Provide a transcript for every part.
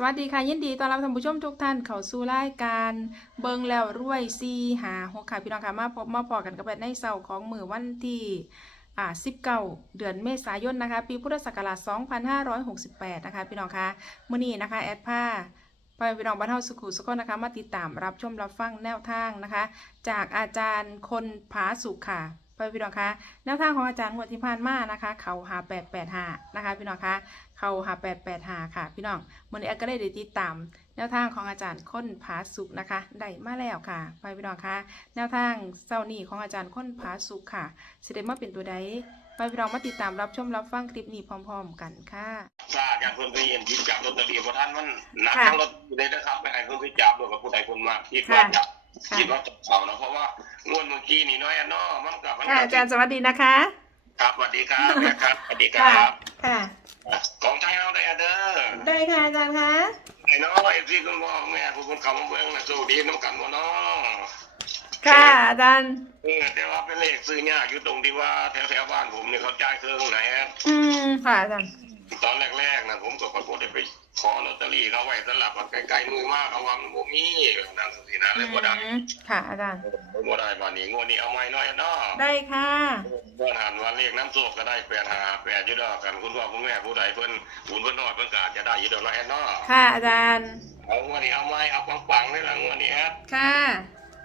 สวัสดีค่ะ ยินดีต้อนรับท่านผู้ชมทุกท่านเข้าสู่รายการเบิงแล้วรวยซีหาหกค่ะพี่น้องค่ะมาพบมาพอกันกับแบในเสาร์ของมือวันที่อ่า19 เดือนเมษายนนะคะ ปีพุทธศักราช2568 นะคะ พี่น้องค่ะมื้อนี้นะคะ แอดผ้าพี่น้องบ้านเฮาสุขุสุขนะคะ มาติดตามรับชมรับฟังแนวทางนะคะ จากอาจารย์คนผาสุขค่ะ ไปพี่น้องคะแนวทางของอาจารย์งวดที่ผ่านมานะคะ เขาหา885นะคะพี่น้องคะเขาหา885ค่ะ พี่น้องมื่อนี้แอดก็ได้ได้ติดตามแนวทางของอาจารย์ค้นผาสุกนะคะได้มาแล้วค่ะไปพี่น้องคะแนวทางเศร้านี้ของอาจารย์ค้นผาสุกค่ะสิได้มาเป็นตัวใดไปพี่น้องมาติดตามรับชมรับฟังคลิปนี้พร้อม ๆ กันค่ะทราบจากคนไปเห็นยิบจับลอตเตอรี่เพราะท่านมันหนักค่ะทั้งรถเลยนะครับไม่ให้คนไปจับด้วยกับผู้ใดคนมากคิดว่าค่ะจับ ค่ะคิดว่าจับเขานะเพราะว่างวดเมื่อกี้นี่น้อยอันเนาะมันกับมันค่ะอาจารย์สวัสดีนะคะ ครับสวัสดีครับนะครับสวัสดีครับค่ะของไทยเอาได้อะเด้อได้ค่ะอาจารย์คะไอ้น้องไอ้ที่คุณพ่อแม่คุณคนเขามาเบิ่งนะสู้ดีน้ำกันบ่เนาะค่ะอาจารย์เออแต่ว่าเป็นเลขซื้อยากอยู่ตรงที่ว่าแถวๆบ้านผมเนี่ยเขาจ่ายเครื่องนะฮะอืมค่ะอาจารย์ตอนแรกๆนะผมก็ขอโทษได้ไป ขอลอตเตอรี่เขาไว้สลับใกล้ๆมือมากเขาว่ามันบ่มีนั่นสินะเลยบ่ได้อืมค่ะอาจารย์บ่ได้บาดนี้งวดนี้เอาใหม่หน่อยเนาะได้ค่ะเพิ่นหันว่าเลขน้ำโชคก็ได้8 5 8อยู่ดอกกันคุณพ่อคุณแม่ผู้ใดเพิ่นบุญเพิ่นนอดเพิ่นก็อาจจะได้อยู่ดอกเนาะแอดเนาะค่ะอาจารย์เอางวดนี้เอาใหม่เอาปังๆเลยล่ะงวดนี้แอดค่ะ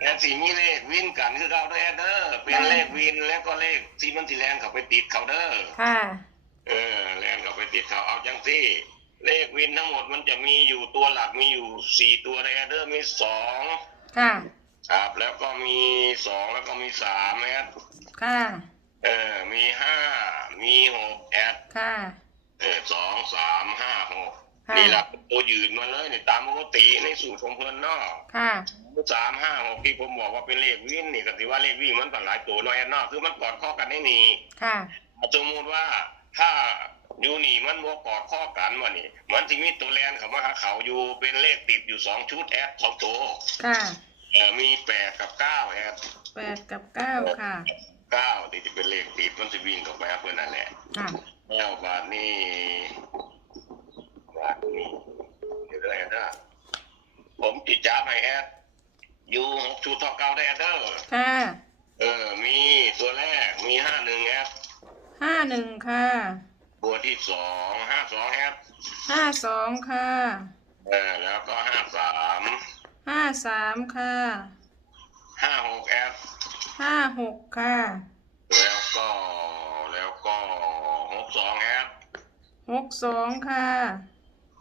แอดสิมีเลขวินกันคือเก่าเด้อแอดเด้อเป็นเลขวินแล้วก็เลขที่มันสิแลนเข้าไปติดเขาเด้อค่ะเออแลนเข้าไปติดเขาเอาจังซี่ เลขวินทั้งหมดมันจะมีอยู่ตัวหลักมีอยู่สี่ตัวในแอดเดอร์มีสองค่ะ ครับ แล้วก็มีสองแล้วก็มีสามแอดค่ะ เออมีห้ามีหกแอดค่ะ เออสองสามห้าหกค่ะ นี่แหละตัวยืนมาเลยนี่ตามปกติในสูตรของเพื่อนเนาะค่ะ สามห้าหกที่ผมบอกว่าเป็นเลขวิ่งนี่ก็ถือว่าเลขวิ่งมันก็หลายตัวเน้อยแอดเนาะคือมันกอดข้อกันได้นี่ ค่ะ สมมติว่าถ้า อยู่นี่มันบวกอดข้อกันวะนี่มันจะมีตัวแลนเขามาหาเขาอยู่เป็นเลขติดอยู่สองชุดแอดสองตัวค่ะเออมีแปดกับเก้าแอดแปดกับเก้าค่ะเก้าที่จะเป็นเลขติดมันจะวิ่งเข้าไปหาเพื่อนนั่นแหละค่ะแล้วบาทนี่บาทนี่เดี๋ยวอะไรนะผมติดจ้าให้แอดอยู่หกชุดเท่าเก้าได้แอดเด้อค่ะเออ มีตัวแรกมีห้าหนึ่งแอดห้าหนึ่งค่ะตัว ที่สองห้าสองแอดห้าสองค่ะเออแล้วก็ห้าสามห้าสามค่ะห้าหกแอดห้าหกค่ะแล้วก็แล้วก็หกสองแอดหกสองค่ะ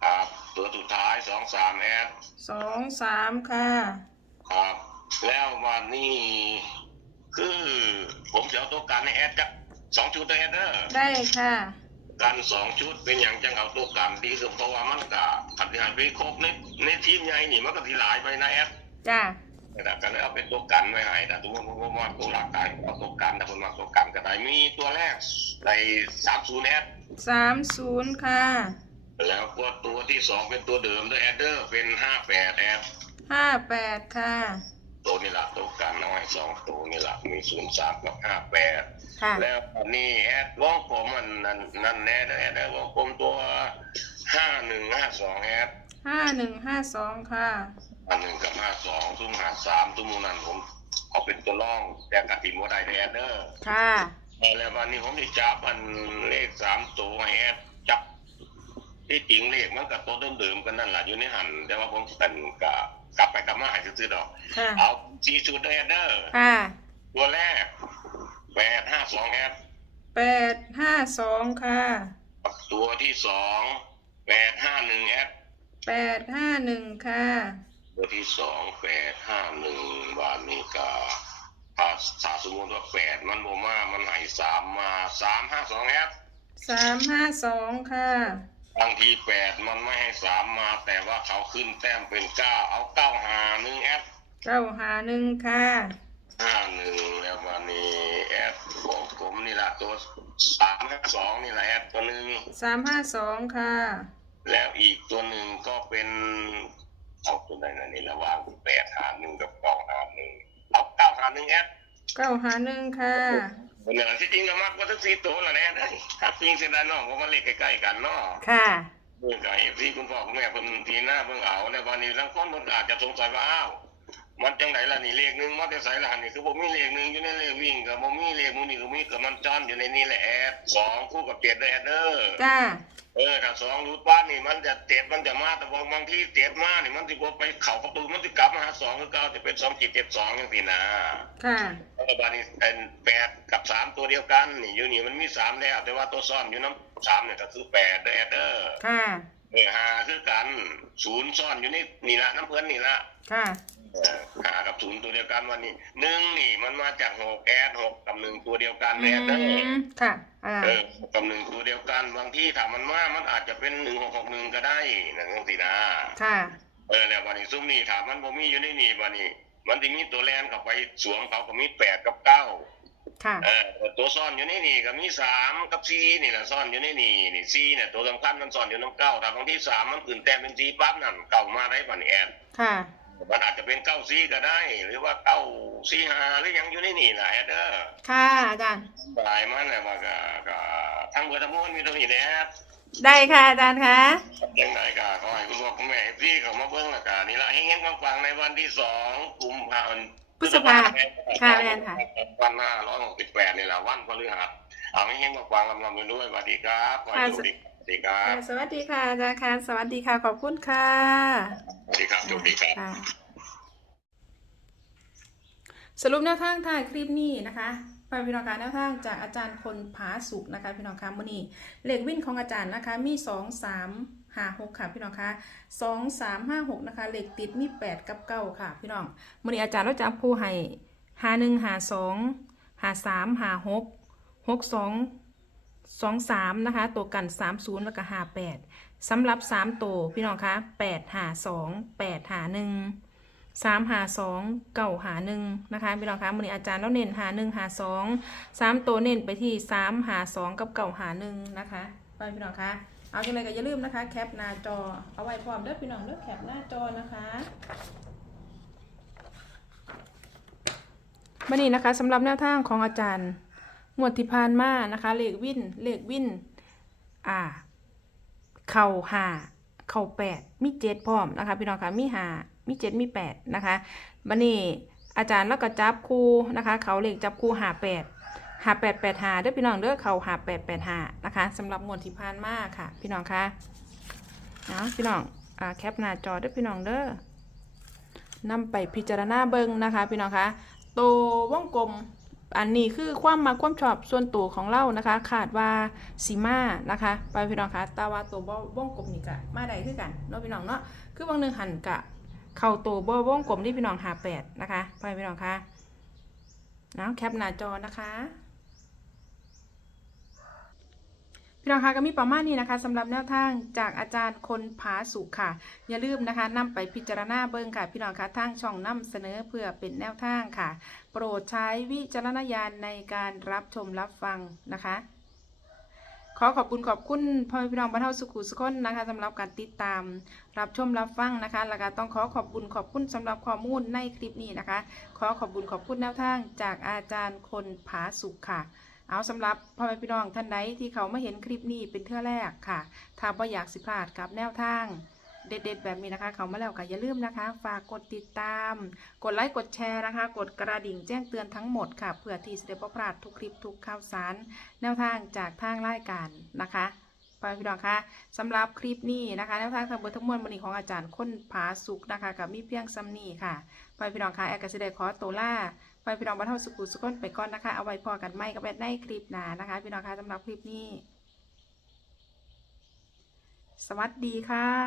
ครับตัวสุดท้ายสองสามแอดสองสามค่ะครับแล้ววันนี้คือผมจะเอาตัวกันในแอดจะสองชุดในแอดเด้อได้ค่ะ กันสองชุดเป็นอย่างจังเอาตัวกันดีสุดเพราะว่ามันกะผัดหารไปครบในในทีมใหญ่นี่มันก็ทีหลายไปนะแอดจ้าแต่กันแล้วเอาเป็นตัวกันไว้ให้แต่ตัวมันก็ว่าตัวหลักได้เอาตัวกันแต่คนมาตัวกันก็ได้มีตัวแรกในสามศูนย์แอดสามศูนย์ค่ะ แล้วก็ตัวที่สองเป็นตัวเดิมด้วยแอดเดอร์เป็นห้าแปดแอดห้าแปดค่ะตัวนี่แหละตัวกันน้อยสองตัวนี่แหละมีศูนย์สามกับห้าแปดค่ะแล้วอันนี้แอดวงผม มันนั่นนั่นแน่นะแอดวงผมตัวห้าหนึ่งห้าสองแอดห้าหนึ่งห้าสองค่ะอันหนึ่งกับห้าสองซุ้มหาสามซุ้มนั้นผมเอาเป็นตัวร่องแต่กติมว่าได้แอดเดอร์ค่ะแล้ววันนี้ผมจะจับอันเลขสามตัวให้แอดจับที่จริงเลขมันกับตัวเดิมๆกันนั่นแหละอยู่ในหันแต่ว่าผมเป็นกับกลับไปกลับมาหายซื้อๆดอกค่ะเอาสีชุดได้เด้อค่ะตัวแรกแปดห้าสองแอด แปดห้าสองค่ะตัวที่สองแปดห้าหนึ่งแอดแปดห้าหนึ่งค่ะตัวที่สองแปดห้าหนึ่งบาทนี้ก็ถ้าถ้าสมมติว่าแปดมันโมมามันให้สามมาสามห้าสองแอดสามห้าสองค่ะบางทีแปดมันไม่ให้สามมาแต่ว่าเขาขึ้นแต้มเป็นเก้าเอาเก้าหาหนึ่งแอดเก้าหาหนึ่งค่ะ ตัวสามห้าสองนี่แหละแอดตัวหนึ่งสามห้าสองค่ะ แล้วอีกตัวหนึ่งก็เป็นเอาตัวไหนนะนี่ระหว่างแปดหาหนึ่งกับเก้าหาหนึ่งเอาเก้าหาหนึ่งแอดเก้าหาหนึ่งค่ะเนี่ยที่จริงก็มากกว่าทั้งสี่ตัวแหละแน่ได้ถ้าจริงเสียดายเนาะเพราะมันเลขใกล้ๆกันเนาะค่ะเมื่อไก่ที่คุณพ่อคุณแม่เพิ่นทีหน้าเพิ่งเอาในวันนี้ลังคนมันอาจจะสงสัยว่าอ้าว มันจังไหนล่ะนี่เลขหนึ่งมันจะใส่ละนี่คือผมมีเลขหนึ่งอยู่ในเลขวิ่งกับผมมีเลขมูนี่ก็มีกับมันจอนอยู่ในนี่แหละแอดสองคู่กับเจ็ดด้วยแอดเด้อจ้าเออถ้าสองรูดบ้านนี่มันจะเจ็ดมันจะมาแต่บางบางที่เจ็ดมานี่มันจะไปเข่าประตูมันจะกลับมาหาสองคือเก่าจะเป็นสองเจ็ดเจ็ดสองอย่างนี้นะค่ะเออบานี้เป็นแปดกับสามตัวเดียวกันนี่อยู่นี่มันมีสามแล้วแต่ว่าตัวซ่อนอยู่น้ำสามเนี่ยก็คือแปดเด้อแอดเด้อค่ะเออหาคือกันศูนย์ซ่อนอยู่นี่นี่ละน้ำเพื่อนนี่ละค่ะเออ หากับศูนย์ตัวเดียวกันวันนี้หนึ่งนี่มันมาจากหกแอดหกกับหนึ่งตัวเดียวกันอืแอดเด้อมค่ะอ่าเออหกกับหนึ่งตัวเดียวกันบางที่ถามมันว่ามันอาจจะเป็นหนึ่งหกหกหนึ่งก็ได้นะจังสินะค่ะเออแล้ววันนี้ซุ้มนี่ถามมันบ่มีอยู่ในนี่วันนี้ มันจะมีตัวแลนเข้าไปสวมเขาก็มีแปดกับเก้าค่ะเออตัวซ่อนอยู่ในนี่ก็มีสามกับสี่นี่แหละซ่อนอยู่ในนี่นี่สี่เนี่ยตัวสำคัญมันซ่อนอยู่น้ำเก้าถ้าบางที่สามมันขึ้นแต้มเป็นสี่ปั๊บนั่นเก้ามาได้ปันแอนค่ะ มันอาจจะเป็นเก้าสี่ก็ได้ หรือว่าเก้าสี่ห้าหรือยังอยู่ในนี่นะแอดเด้อค่ะอาจารย์หลายมันแหละว่าก็ก็ทั้งเบอร์ทั้งมวลมีเท่านี้แหละได้ค่ะอาจารย์คะยังไงก็ขอให้คุณพ่อคุณแม่พี่เขามาเบิ่งและกันนี่ละให้เห็นความฟังในวันที่สองกุมภาพันธ์พฤษภาค่ะแม่นค่ะวันห้าร้อยหกสิบแปดนี่แหละวันพฤหัสเอาให้เห็นความฟังลำลำไปด้วยสวัสดีครับขอให้โชคดี สวัสดีครับ สวัสดีค่ะอาจารย์ค่ะสวัสดีค่ะ ขอบคุณค่ะ สวัสดีครับโชคดีครับค่ะสรุปแนวทางถ่ายคลิปนี้นะคะไปพี่น้องคะแนวทางจากอาจารย์คนผาสุกนะคะพี่น้องคะมื่อนี้เลขวิ่นของอาจารย์นะคะมีสองสามห้าหกค่ะพี่น้องคะสองสามห้าหกนะคะเลขติดมีแปดกับเก้าค่ะ พี่น้องมื่อนี้อาจารย์เราจับคู่ให้หาหนึ่งหาสองหาสามหาหกหกสอง สองสามนะคะ ตัวกันสามศูนย์แล้วก็หาแปดสำหรับสามตัวพี่น้องคะแปดหาสองแปดหาหนึ่งสามหาสองเก่าหาหนึ่งนะคะพี่น้องคะมือนี้อาจารย์แล้วเน้นหาหนึ่งหาสองสามตัวเน้นไปที่สามหาสองกับเก่าหาหนึ่งนะคะไปพี่น้องคะเอาจังไรก็อย่าลืมนะคะ แคปหน้าจอเอาไว้พร้อมเด้อพี่น้องเด้อแคปหน้าจอนะคะวันนี้นะคะสำหรับแนวทางของอาจารย์ งวดที่ผ่านมานะคะ เลขวินเลขวินอ่า เข่าหาเข่าแปดมีเจ็ดพร้อมนะคะพี่น้องคะมีหามีเจ็ดมีแปดนะคะบันนี้อาจารย์แล้วก็จับคู่นะคะ เขาเลขจับคู่หาแปดหาแปดแปดหาเด้อพี่น้องเด้อเขาหาแปดแปดหานะคะสำหรับงวดที่ผ่านมาค่ะ พี่น้องคะนะพี่น้องอ่าแคปหน้าจอเด้อพี่น้องเด้อนำไปพิจารณาเบิ่งนะคะ พี่น้องคะโตววงกลม อันนี้คือความมาความชอบส่วนตัวของเรานะคะขาดว่าสีมานะคะ ไปพี่น้องคะตาว่าตัวบ่วงกลมนี่กะมาใดคือกันเนาะพี่น้องเนาะคือบางหนึ่งหันกะ เข่าตัวบ่วงกลมที่พี่น้องหาแปดนะคะ ไปพี่น้องคะนะแคปหน้าจอนะคะ พี่น้องคะก็มีประมาณนี้นะคะสำหรับแนวทางจากอาจารย์คนผาสุขค่ะ อย่าลืมนะคะนำไปพิจารณาเบิ่งค่ะ พี่น้องคะทางช่องนำเสนอเพื่อเป็นแนวทางค่ะ โปรดใช้วิจารณญาณในการรับชมรับฟังนะคะ ขอขอบคุณขอบคุณพ่อแม่พี่น้องบ้านเฮาสุขุสุขนนะคะสำหรับการติดตามรับชมรับฟังนะคะ แล้วก็ต้องขอขอบคุณขอบคุณสำหรับข้อมูลในคลิปนี้นะคะ ขอขอบคุณขอบคุณแนวทางจากอาจารย์คนผาสุขค่ะ เอาสำหรับพ่อแม่พี่น้องท่านใดที่เขามาเห็นคลิปนี้เป็นเทื่อแรกค่ะ ถ้าบ่อยากสิพลาดกับแนวทาง เด็ดๆ แบบนี้นะคะ เขามาแล้วก็อย่าลืมนะคะ ฝากกดติดตาม กดไลค์กดแชร์นะคะ กดกระดิ่งแจ้งเตือนทั้งหมดค่ะเพื่อที่จะได้บ่พลาดทุกคลิปทุกข่าวสาร แนวทางจากทางรายการนะคะไปพี่น้องคะสำหรับคลิปนี้นะคะแนวทางทางเบอร์ทั้งมวลวันนี้ของอาจารย์ค้นผาสุกนะคะ กับมีเพียงซัมนี่ค่ะ ไปพี่น้องคะแอร์กสิเดขอตัวล่า ไปพี่น้องบ้านเทาสุขุสุขนไปก่อนนะคะ เอาไว้พอกันไม่กับแบบในคลิปหน้านะคะ พี่น้องคะสำหรับคลิปนี้ สวัสดีค่ะ